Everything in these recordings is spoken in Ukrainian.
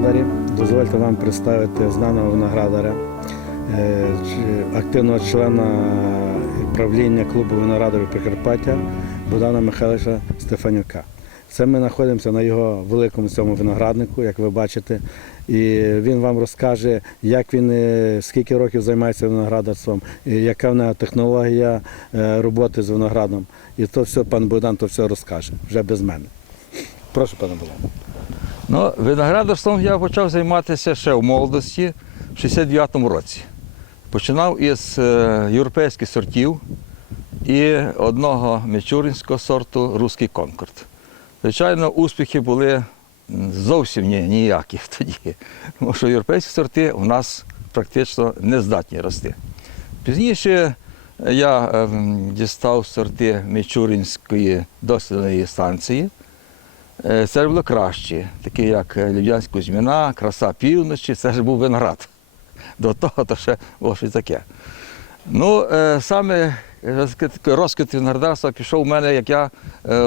виноградарі. Дозвольте вам представити знаного виноградаря, е, активного члена правління клубу виноградарів Прикарпаття Богдана Михайловича Стефанюка. Це ми знаходимося на його великому цьому винограднику, як ви бачите. І він вам розкаже, як він е, скільки років займається виноградарством, і яка в нього технологія е, роботи з виноградом. І то все пан Богдан то все розкаже вже без мене. Прошу, пане Богдан. Ну, виноградарством я почав займатися ще в молодості, в 69-му році. Починав із е, європейських сортів і одного мічуринського сорту Руський Конкорд. Звичайно, успіхи були зовсім ніякі тоді, тому що європейські сорти у нас практично не здатні рости. Пізніше я е, дістав сорти Мічуринської дослідної станції. Е, Це було краще, такі як е, Лів'янська Кузьміна, краса півночі, це ж був виноград. До того то ще було щось таке. Ну, е, саме розквіт виноградарства пішов у мене, як я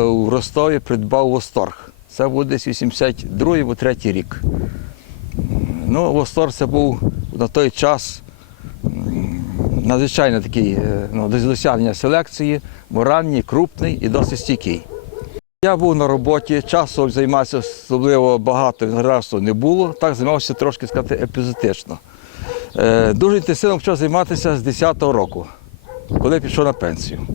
у Ростові придбав Восторг. Це був десь 82-й або 3 рік. Ну, Восторг це був на той час надзвичайно такий ну, досягнення селекції, бо ранній, крупний і досить стійкий. Я був на роботі, часу займатися особливо багато виноградарством не було, так займався трошки сказати епізотично. Е, Дуже інтенсивно почав займатися з 10-го року, коли пішов на пенсію.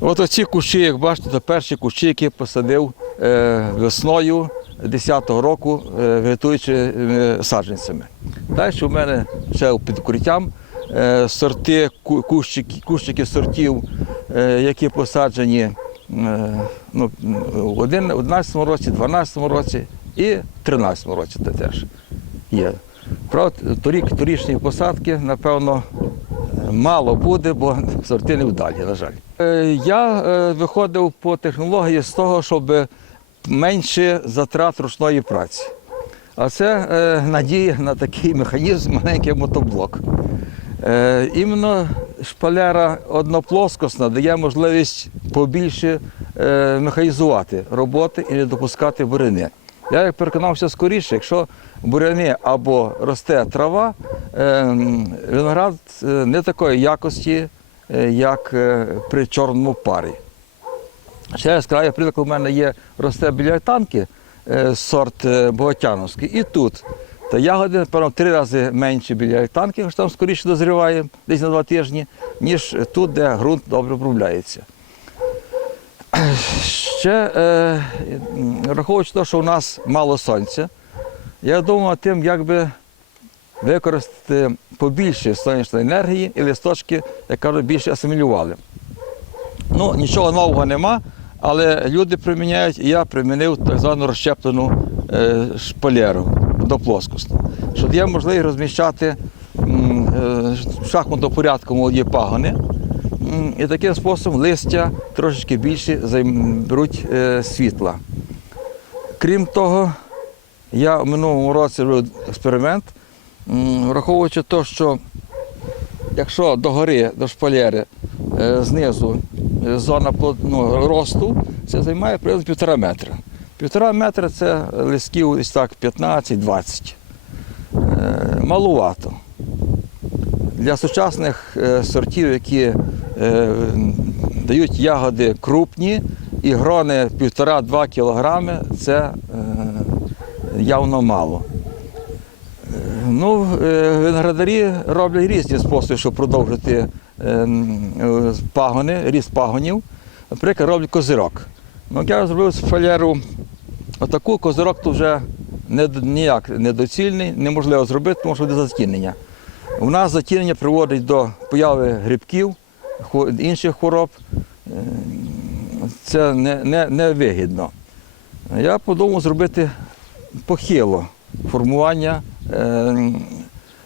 От оці кущі, як бачите, це перші кущі, які посадив е, весною 10-го року, е, вегетуючи е, саджанцями. Далі у мене ще під укриттям е, сорти, кущики, кущики сортів, які посаджені ну, в один- 11 році, 12 році і 13 році це теж є. Правда, торік, торічні посадки, напевно, е, мало буде, бо сорти невдалі, на жаль. Е, Я е, виходив по технології з того, щоб менше затрат ручної праці. А це е, надія на такий механізм, маленький мотоблок. Е, іменно шпалера одноплоскосна дає можливість побільше е, механізувати роботи і не допускати буряни. Я переконався скоріше, якщо буряни або росте трава, е, виноград не такої якості, як при чорному парі. Ще яскравий приклад у мене є росте біля танки, сорт Боготяновський. І тут. Та ягоди, напевно, в три рази менші біля танки, хоч там скоріше дозріває, десь на два тижні, ніж тут, де ґрунт добре обробляється. Ще е, враховуючи те, що у нас мало сонця, я думав тим, як би використати побільше сонячної енергії і листочки, як кажуть, більше асимілювали. Ну, нічого нового нема, але люди приміняють, і я примінив так звану розщеплену е, шпалеру доплоскосну, щоб є можливість розміщати е, шахматно порядку молоді пагони. І таким способом листя трошечки більше беруть е, світла. Крім того, я в минулому році робив експеримент, враховуючи те, що якщо догори, до шпалери, е, знизу зона ну, росту, це займає приблизно півтора метра. Півтора метра це листків десь так 15-20. Е, Малувато. Для сучасних е, сортів, які е, дають ягоди крупні і грони 1,5-2 кілограми, це явно мало. Ну, виноградарі роблять різні способи, щоб продовжити пагони, ріст пагонів. Наприклад, роблять козирок. Ну, я зробив з фаляру отаку, козирок то вже не, ніяк недоцільний, неможливо зробити, тому що буде затінення. У нас затінення приводить до появи грибків, інших хвороб. Е, Це не, не, не вигідно. Я подумав зробити похило формування е,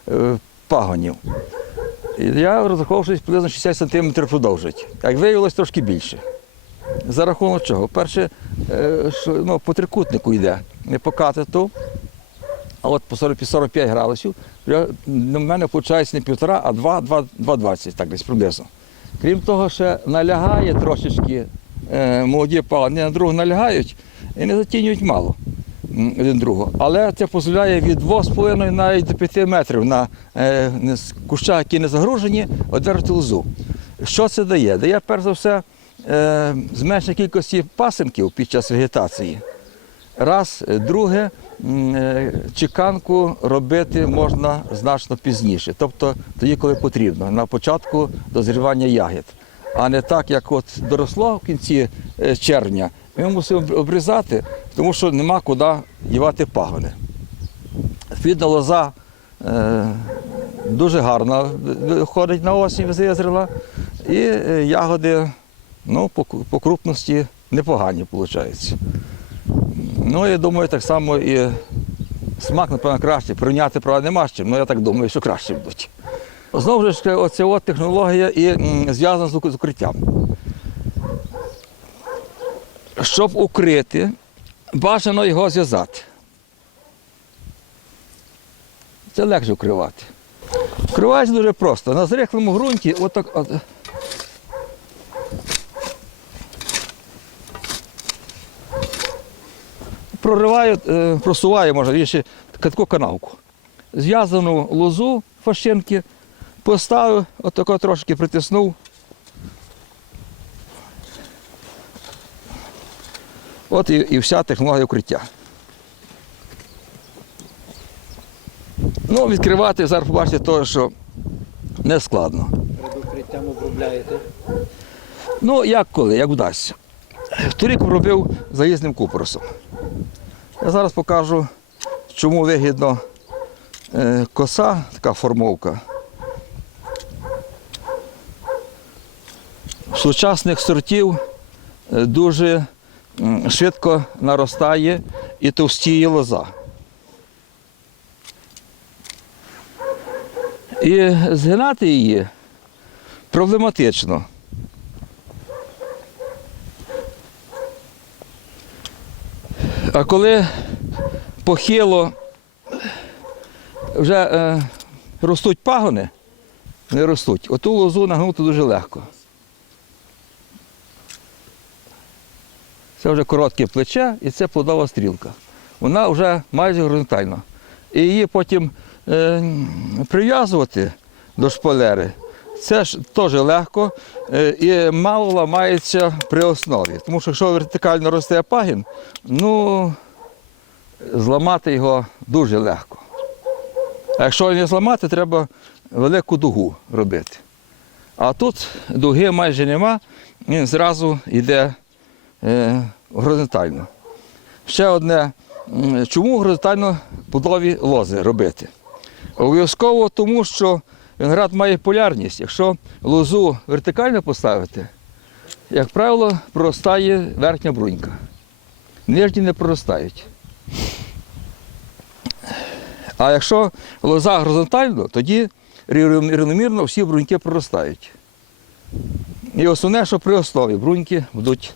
е, пагонів. Я розраховував, що приблизно 60 см продовжить. Як виявилось, трошки більше. За рахунок чого? Перше, е, ну, по трикутнику йде, не по катету, а от по 40 45 градусів. На мене виходить не півтора, а 2, 2, 2,20, так десь приблизно. Крім того, ще налягає трошечки е, молоді пагони, на другу налягають і не затінюють мало. один другого. Але це дозволяє від 2,5 навіть до 5 метрів на е, кущах, які не загружені, одержати лозу. Що це дає? Дає, перш за все, зменшення кількості пасинків під час вегетації. Раз, Е, друге, е, чеканку робити можна значно пізніше, тобто тоді, коли потрібно, на початку дозрівання ягід. А не так, як от доросло в кінці е, червня, ми мусимо обрізати, тому що нема куди дівати пагони. Відповідно, лоза е, дуже гарно ходить на осінь визріла, і е, ягоди ну, по, по крупності непогані виходить. Ну, я думаю, так само і смак, напевно, краще. Прийняти правда нема з чим, але я так думаю, що краще будуть. Знову ж оця от технологія і зв'язана з укриттям. Щоб укрити, бажано його зв'язати. Це легше укривати. Вкривається дуже просто. На зрихлому ґрунті отак. От, прориваю, е, просуваю, може, більше таку канавку. Зв'язану лозу фащинки, поставив, отако трошки притиснув. От і, і вся технологія укриття. Ну, відкривати, зараз побачите, того, що не складно. Перед укриттям обробляєте. Ну, як коли, як вдасться. Торік робив заїзним купоросом. Я зараз покажу, чому вигідно е, коса, така формовка. Сучасних сортів е, дуже швидко наростає і товстіє лоза. І згинати її проблематично. А коли похило вже е, ростуть пагони, не ростуть, оту лозу нагнути дуже легко. Це вже коротке плече і це плодова стрілка. Вона вже майже горизонтальна. І її потім е, прив'язувати до шпалери, це ж теж легко е, і мало ламається при основі. Тому що якщо вертикально росте пагін, ну зламати його дуже легко. А якщо не зламати, треба велику дугу робити. А тут дуги майже нема, він зразу йде е, горизонтально. Ще одне, чому горизонтально плодові лози робити? Обов'язково тому, що виноград має полярність. Якщо лозу вертикально поставити, як правило, проростає верхня брунька. Нижні не проростають. А якщо лоза горизонтально, тоді рівномірно всі бруньки проростають. І основне, що при основі бруньки будуть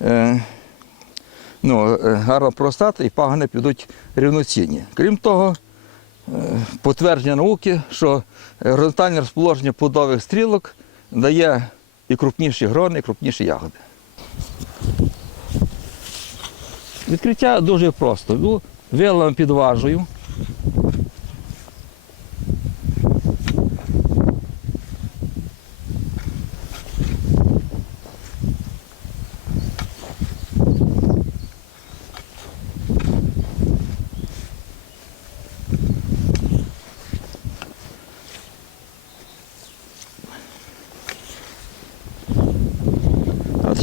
е, ну, е, гарно проростати і пагони підуть рівноцінні. Крім того, потвердження науки, що горизонтальне розположення плодових стрілок дає і крупніші грони, і крупніші ягоди. Відкриття дуже просто. Ну, Вилами підважую.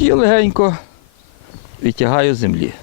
Тоді легенько витягаю землі.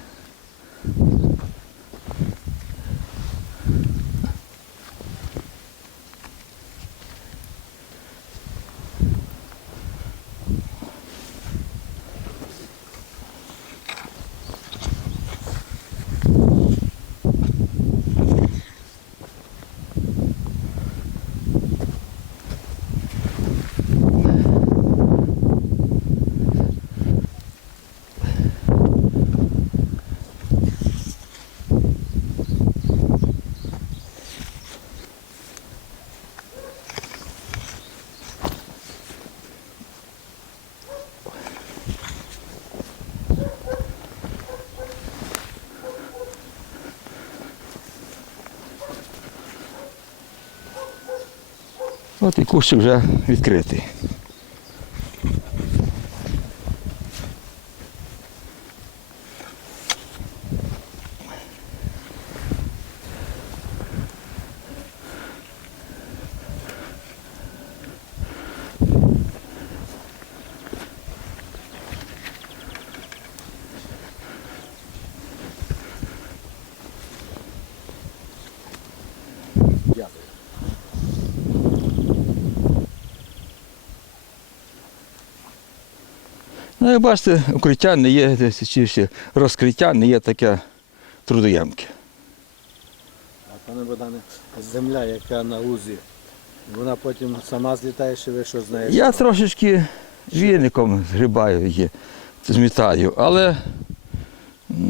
От і кущик вже відкритий. Ну, бачите, укриття не є, чи ще розкриття не є таке трудоємке. А пане Богдане, земля, яка на лузі, вона потім сама злітає, чи ви що знаєте? Я трошечки віником згрібаю її, змітаю, але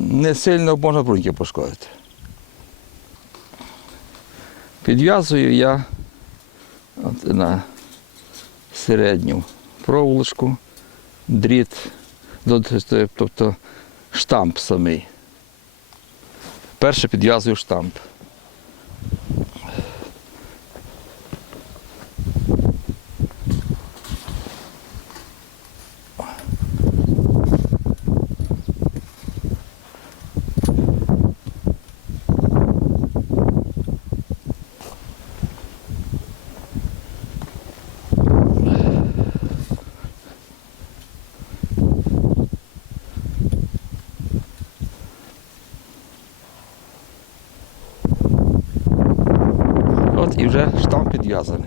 не сильно можна бруньки пошкодити. Підв'язую я от на середню проволочку, дріт, тобто штамп самий. Перше підв'язую штамп. От і вже штамп.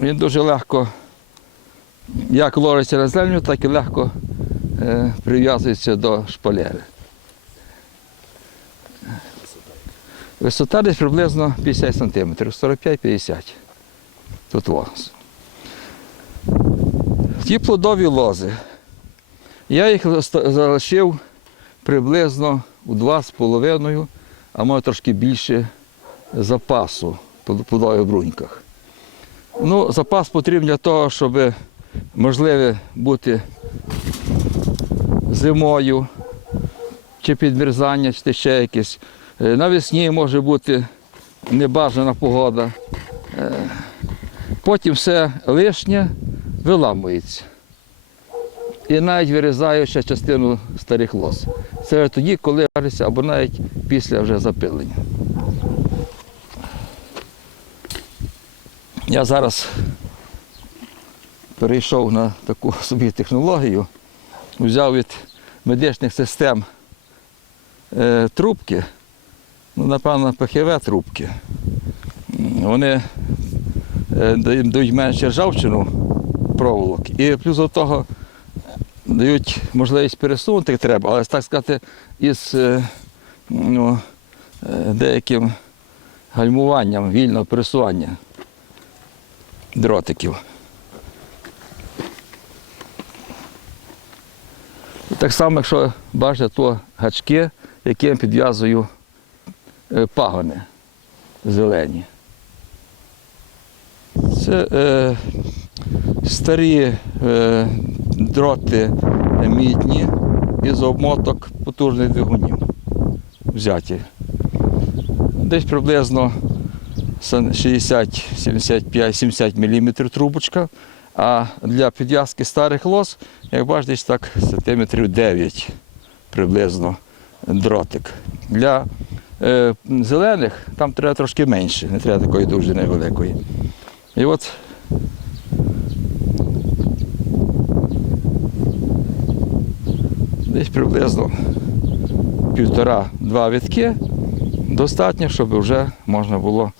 Він дуже легко, як ложиться на землю, так і легко е, прив'язується до шпалери. Висота десь приблизно 50 см, 45-50 Тут во. Ті плодові лози. Я їх залишив приблизно у 2,5, а може трошки більше запасу по плодових бруньках. Ну, запас потрібен для того, щоб можливе бути зимою, чи підмерзання, чи ще якесь. Е, Навесні може бути небажана погода. Е, Потім все лишнє виламується. І навіть вирізаю ще частину старих лоз. Це тоді, коли або навіть після вже запилення. Я зараз перейшов на таку собі технологію, взяв від медичних систем е, трубки, ну, напевно, ПХВ трубки. Вони е, дають менше ржавчину проволок і плюс до того дають можливість пересунути треба, але так сказати, із е, ну, е, деяким гальмуванням вільного пересування дротиків. Так само, якщо бачите, то гачки, яким підв'язую е, пагони зелені. Це е, старі е, дроти мідні із обмоток потужних двигунів взяті. Десь приблизно 60, 75, 70 мм трубочка, а для підв'язки старих лос, як бачите, так сантиметрів 9 приблизно дротик. Для е, зелених там треба трошки менше, не треба такої довжини великої. І от десь приблизно півтора-два вітки достатньо, щоб вже можна було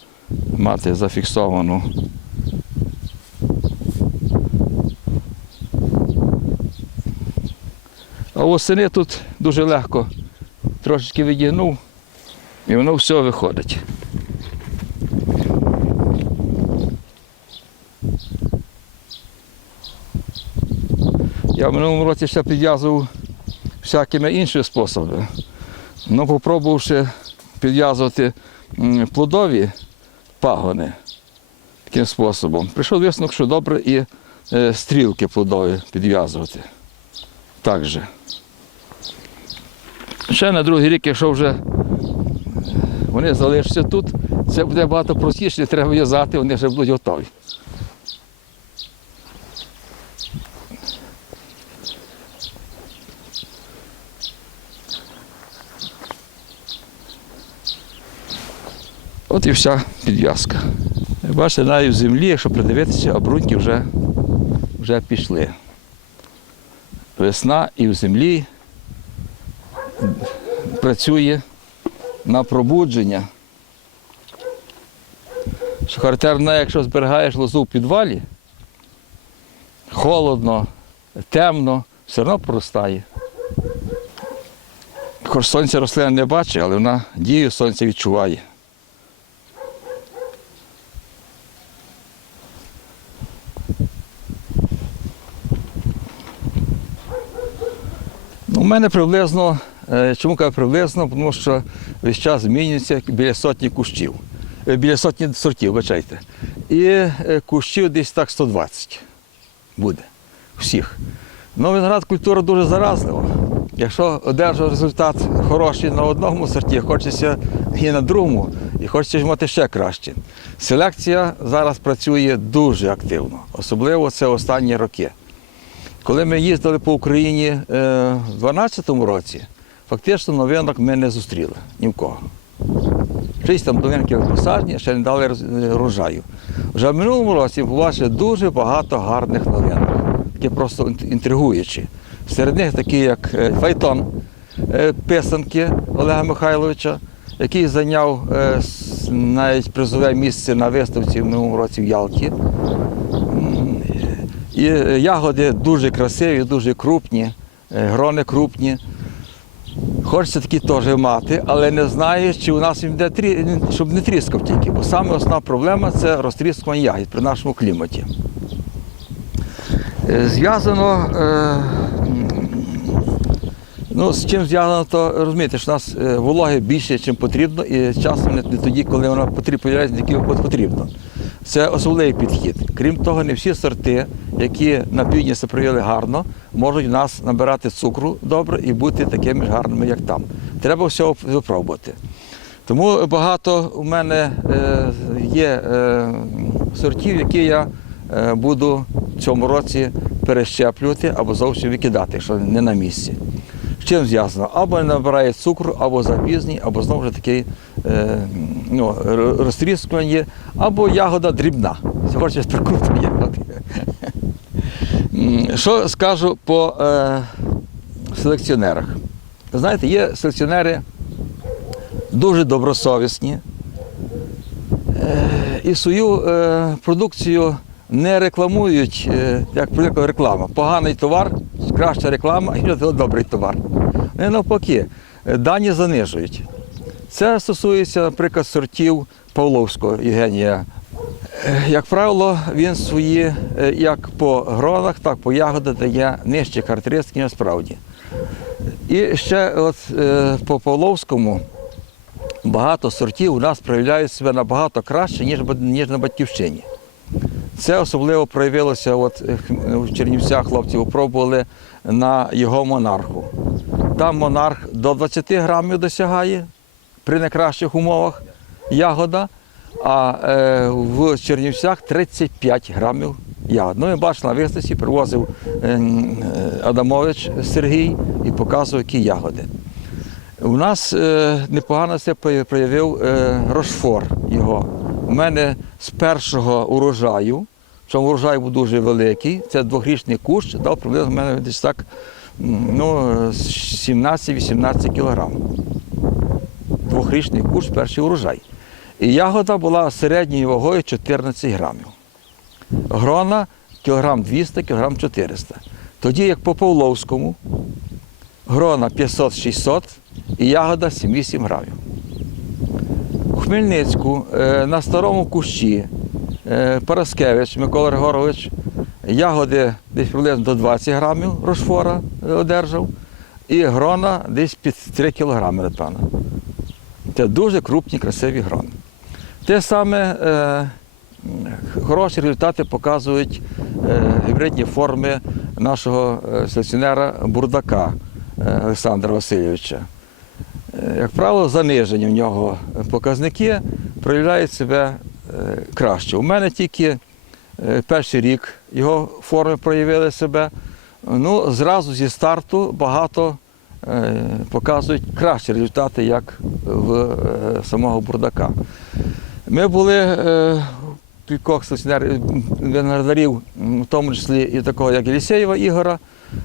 мати зафіксовану. А восени тут дуже легко трошечки відігнув і воно все виходить. Я в минулому році ще підв'язував всякими іншими способами. Ну, попробувавши підв'язувати плодові пагони таким способом, прийшов висновок, що добре і е, стрілки плодові підв'язувати. Так же. Ще на другий рік, якщо вже вони залишаться тут, Це буде багато простіше, треба в'язати, вони вже будуть готові. От і вся підв'язка. Бачите, навіть в землі, якщо придивитися, обруньки вже, вже пішли. Весна і в землі працює на пробудження. Що характерно, якщо зберігаєш лозу в підвалі, холодно, темно, все одно проростає. Хоч сонця рослина не бачить, але вона дію сонця відчуває. Мене приблизно, е, чому кажу приблизно, тому що весь час змінюється біля сотні кущів, Е, біля сотні сортів, вибачайте. І е, кущів десь так 120 буде всіх. Ну, виноград культура дуже заразлива. Якщо одержав результат хороший на одному сорті, хочеться і на другому, і хочеться мати ще краще. Селекція зараз працює дуже активно, особливо це останні роки. Коли ми їздили по Україні е, в 2012 році, фактично новинок ми не зустріли ні в кого. Шість там новинки посаджені, ще не дали врожаю. Вже в минулому році побачили дуже багато гарних новинок, які просто інтригуючі. Серед них такі, як е, файтон е, писанки Олега Михайловича, який зайняв е, навіть призове місце на виставці в минулому році в Ялті. І е, ягоди дуже красиві, дуже крупні, е, грони крупні. Хочеться такі теж мати, але не знаю, чи у нас він трі... щоб не тріскав тільки. Бо саме основна проблема це розтріскування ягід при нашому кліматі. Е, Зв'язано. Ну, з чим зв'язано, то розумієте, що у нас вологи більше, ніж потрібно, і часом не, тоді, коли вона появляється, тільки потрібно. Це особливий підхід. Крім того, не всі сорти, які на півдні себе проявили гарно, можуть у нас набирати цукру добре і бути такими ж гарними, як там. Треба все випробувати. Тому багато у мене е, є е, сортів, які я е, буду в цьому році перещеплювати або зовсім викидати, якщо не на місці. З чим зв'язано? Або не набирає цукру, або запізні, або знову ж таки ну, розтріскування, або ягода дрібна. Це хоче ягоди. Що скажу по е, селекціонерах? Знаєте, є селекціонери дуже добросовісні е, і свою е, продукцію не рекламують, е, як приклад реклама. Поганий товар, краща реклама, і добрий товар. Вони навпаки, дані занижують. Це стосується, наприклад, сортів Павловського Євгенія. Е, Як правило, він свої е, як по гронах, так по ягодах дає нижчі характеристики насправді. І ще от е, по Павловському багато сортів у нас проявляють себе набагато краще, ніж, ніж на батьківщині. Це особливо проявилося от в Чернівцях хлопці пробували на його монарху. Там монарх до 20 грамів досягає при найкращих умовах ягода, а е, в Чернівцях 35 грамів ягод. Ну, я бачив на виставці, привозив е, е, Адамович Сергій і показував, які ягоди. У нас непогано це проявив е, Рошфор його. У мене з першого урожаю, чому урожай був дуже великий, це двохрічний кущ, дав приблизно в мене десь так ну, 17-18 кілограм. Двохрічний кущ, перший урожай. І ягода була середньою вагою 14 грамів. Грона кілограм 200, кілограм 400. Тоді, як по Павловському, грона 500-600 і ягода 7-8 грамів. У Хмельницьку е, на старому кущі е, Параскевич Микола Григорович ягоди десь приблизно до 20 грамів рошфора е, одержав, і грона десь під 3 кілограми, напевно. Це дуже крупні, красиві грони. Те саме е, хороші результати показують е, гібридні форми нашого е, селекціонера Бурдака Олександра Васильовича. Як правило, занижені в нього показники проявляють себе краще. У мене тільки перший рік його форми проявили себе. Ну, зразу зі старту багато показують кращі результати, як в самого бурдака. Ми були е, кількох виноградарів, в тому числі і такого, як Єлісєєва Ігора.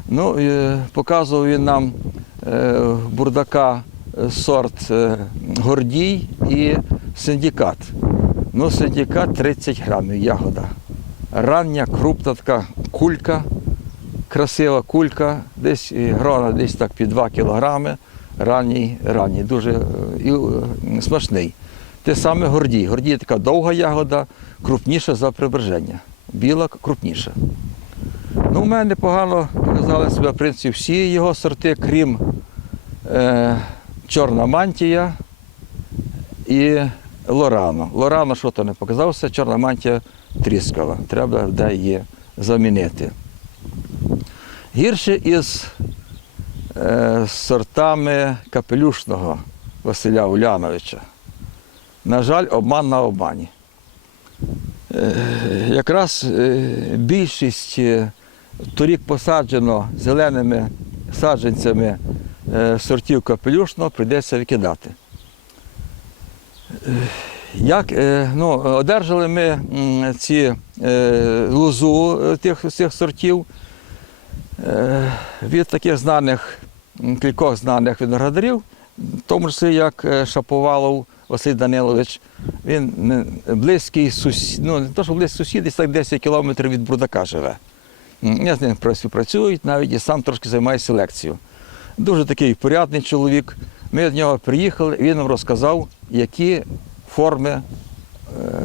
Ну, е, показував він нам е, бурдака е, сорт Гордій і синдикат. Ну, синдикат 30 грамів ягода. Рання, крупна така кулька, красива кулька, десь грона десь так під 2 кілограми. Ранній, ранній, дуже і, смачний. Те саме гордій. Гордій така довга ягода, крупніша за прибереження. Біла, крупніша. Ну, у мене непогано показали себе, в принципі, всі його сорти, крім е, чорна мантія і Лорано. Лорано що то не показався, чорна мантія тріскала. Треба де її замінити. Гірше із е, сортами капелюшного Василя Уляновича. На жаль, обман на обмані. Е, якраз е, більшість е, торік посаджено зеленими саджанцями сортів капелюшного прийдеться викидати. Як, ну, одержали ми ці лозу тих, цих сортів від таких знаних, кількох знаних виноградарів, в тому числі як Шаповалов Василь Данилович. Він близький сусід, ну не то, що близький сусід, десь так 10 кілометрів від Брудака живе. Я з ним співпрацюю, навіть і сам трошки займаюся селекцією. Дуже такий порядний чоловік. Ми до нього приїхали, він нам розказав, які форми е,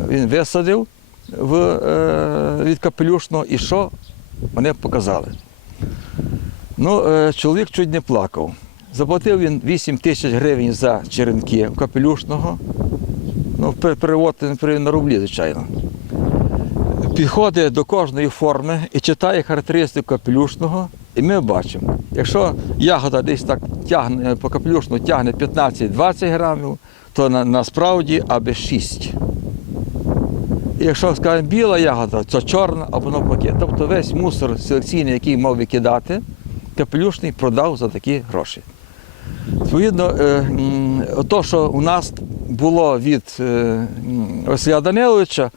він висадив в, е, від капелюшного і що вони показали. Ну, е, чоловік чуть не плакав. Заплатив він 8 тисяч гривень за черенки капелюшного. Ну, пер- перевод на рублі, звичайно. Підходить до кожної форми і читає характеристику капелюшного, і ми бачимо, якщо ягода десь так тягне по капелюшному тягне 15-20 грамів, то на, насправді аби 6. І якщо скажімо, біла ягода, то чорна або навпаки. Тобто весь мусор селекційний, який мав викидати, капелюшний продав за такі гроші. Відповідно, е, то, що у нас було від е, Василя Даниловича,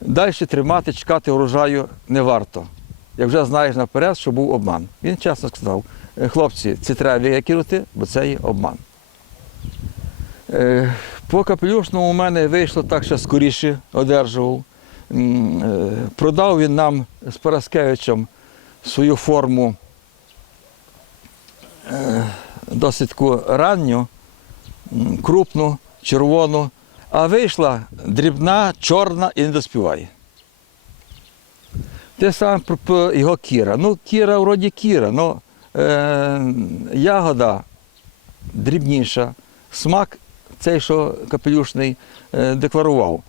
далі тримати, чекати урожаю не варто. Як вже знаєш наперед, що був обман. Він чесно сказав, «Е, хлопці, це треба викинути, бо це є обман. По капелюшному у мене вийшло так, що скоріше одержував. Продав він нам з Параскевичем свою форму досить ранню, крупну, червону, а вийшла дрібна, чорна і не доспіває. Те саме про- його кіра. Ну, кіра вроді кіра, ну е, ягода дрібніша, смак цей, що капелюшний е, декларував.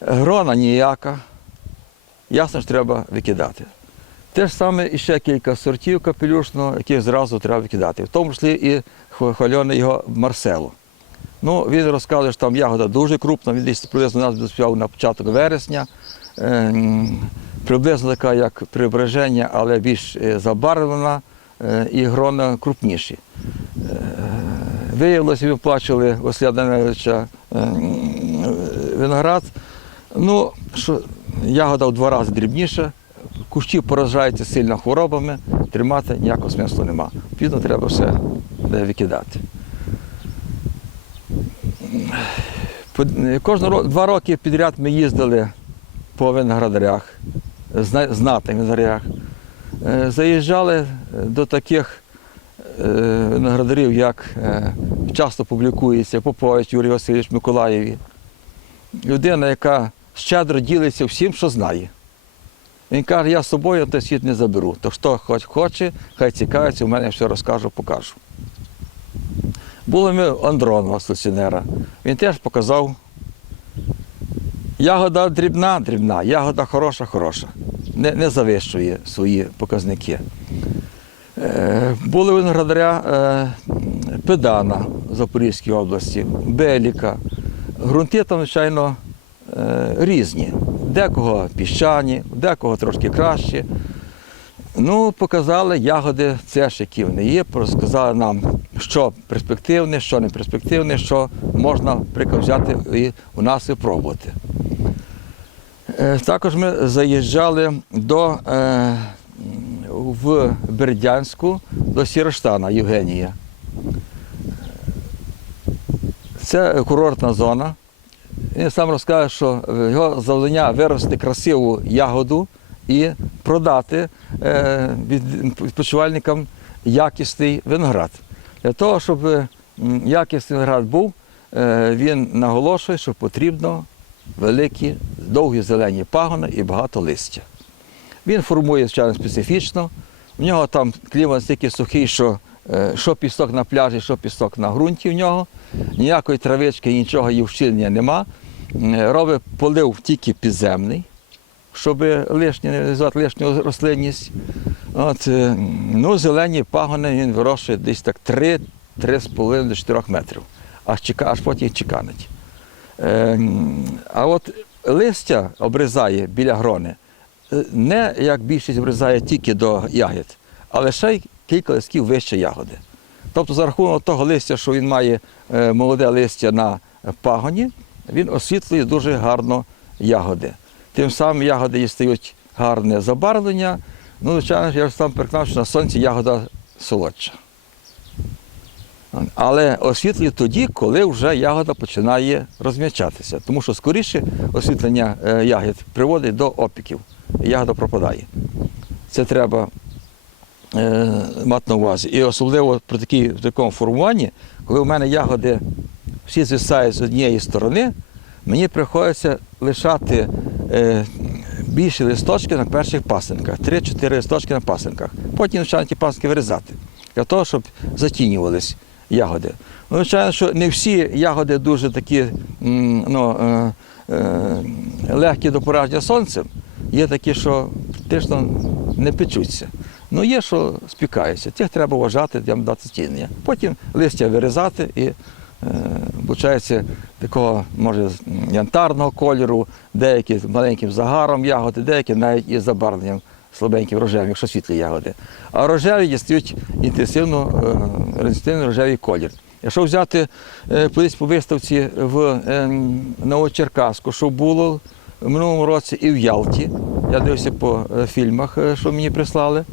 Грона ніяка. Ясно ж треба викидати. Те ж саме і ще кілька сортів капелюшного, яких зразу треба викидати, в тому числі і хва- хвальоний його Марсело. Ну, він розказує, що там ягода дуже крупна, він десь приблизно нас доспівав на початок вересня. Е, Приблизно така, як преображення, але більш е, забарвлена е, і грона крупніші. Е, Виявилося, ми плачили Василя Даниловича е, виноград. Ну, що ягода в два рази дрібніша, кущі поражаються сильно хворобами, тримати ніякого смислу нема. Відповідно, треба все викидати. Кожного два роки підряд ми їздили по виноградарях, зна- знатних виноградарях. Е, Заїжджали до таких е, виноградарів, як е, часто публікується Попович Юрій Васильович Миколаєві. Людина, яка щедро ділиться всім, що знає. Він каже, я з собою той світ не заберу. То хто хоч хоче, хай цікавиться, у мене все розкажу, покажу. Були ми Андронова стаціонера. Він теж показав. Ягода дрібна, дрібна, ягода хороша, хороша. Не, не завищує свої показники. Е, були виноградаря е, Педана в Запорізькій області, Беліка, Грунти там, звичайно, різні. Декого піщані, декого трошки краще. Ну, показали ягоди, це ж які вони є, розказали нам, що перспективне, що не перспективне, що можна взяти і у нас і пробувати. Е, Також ми заїжджали до, е, в Бердянську до Сіроштана Євгенія. Це курортна зона. Він сам розкаже, що його завдання вирости красиву ягоду і продати е, відпочивальникам якісний виноград. Для того, щоб якісний виноград був, е, він наголошує, що потрібно великі, довгі зелені пагони і багато листя. Він формує, звичайно, специфічно. В нього там клімат настільки сухий, що е, що пісок на пляжі, що пісок на ґрунті в нього. Ніякої травички, нічого і вщільнення нема. Робить полив тільки підземний, щоб лишнє, не визивати лишню рослинність. От, е, ну, зелені пагони він вирощує десь так 3-3,5 до 4 метрів, аж, чека, аж потім чеканить. Е, А от листя обрізає біля грони е, не як більшість обрізає тільки до ягід, але ще й кілька листків вище ягоди. Тобто за рахунок того листя, що він має е, молоде листя на пагоні, він освітлює дуже гарно ягоди. Тим самим ягоди їй стають гарне забарвлення. Ну, звичайно, я сам переконав, що на сонці ягода солодша. Але освітлює тоді, коли вже ягода починає розм'ячатися. Тому що скоріше освітлення е, ягід приводить до опіків. Ягода пропадає. Це треба е, мати на увазі. І особливо при такій, такому формуванні, коли у мене ягоди всі звисають з однієї сторони, мені приходиться лишати е, більші листочки на перших пасинках, 3-4 листочки на пасинках. Потім, звичайно, ті пасинки вирізати, для того, щоб затінювались ягоди. Ну, звичайно, що не всі ягоди дуже такі ну, е, е, легкі до пораження сонцем. Є такі, що практично не печуться. Ну, є, що спікаються. Тих треба вважати, дати тіння. Потім листя вирізати і е, виходить такого, може, янтарного кольору, деякі з маленьким загаром ягоди, деякі навіть із забарвленням слабеньким рожевим, якщо світлі ягоди. А рожеві дістають інтенсивно е, інтенсивний рожевий колір. Якщо взяти е, колись по виставці в е, Новочеркаську, що було в минулому році і в Ялті, я дивився по е, фільмах, е, що мені прислали.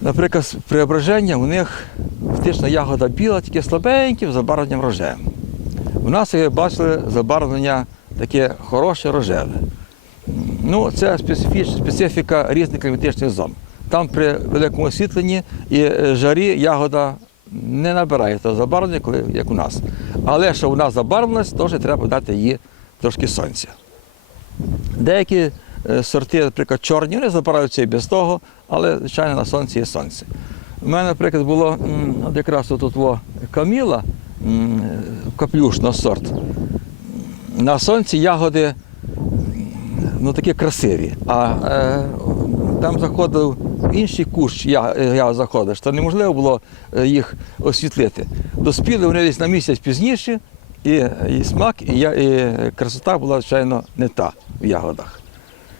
Наприклад, преображення у них фактично ягода біла, тільки слабеньким забарвленням рожевим. У нас, ви бачили, забарвлення таке хороше рожеве. Ну, це специфіка різних кліматичних зон. Там при великому освітленні і е, жарі ягода не набирає того забарвлення, як у нас. Але що у нас забарвленість, теж треба дати їй трошки сонця. Деякі е, сорти, наприклад, чорні, вони забираються і без того, але, звичайно, на сонці є сонце. У мене, наприклад, було от якраз тут во каміла, каплюшно сорт. На сонці ягоди ну, такі красиві. А е, там заходив інший кущ, я, я заходиш, то неможливо було е, їх освітлити. Доспіли вони десь на місяць пізніше, і, і смак, і, і красота була, звичайно, не та в ягодах.